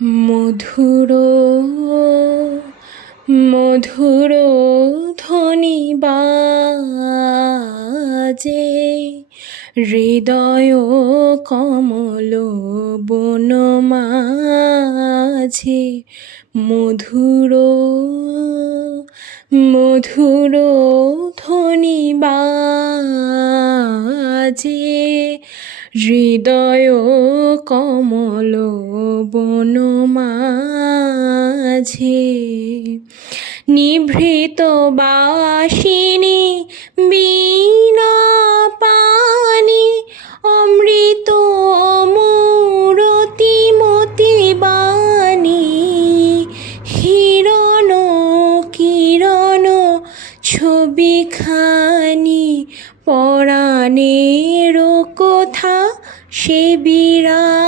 মধুর মধুর ধ্বনি বাজে হৃদয় কমল বন মাঝে। মধুর মধুর ধ্বনি বাজে হৃদয় কমল বন মাঝে। নিভৃত বাসিনী বীণা পানি অমৃত মূরতি মতি বাণী। হিরণ কিরণ ছবিখানি পরাণের কথা সে বিরা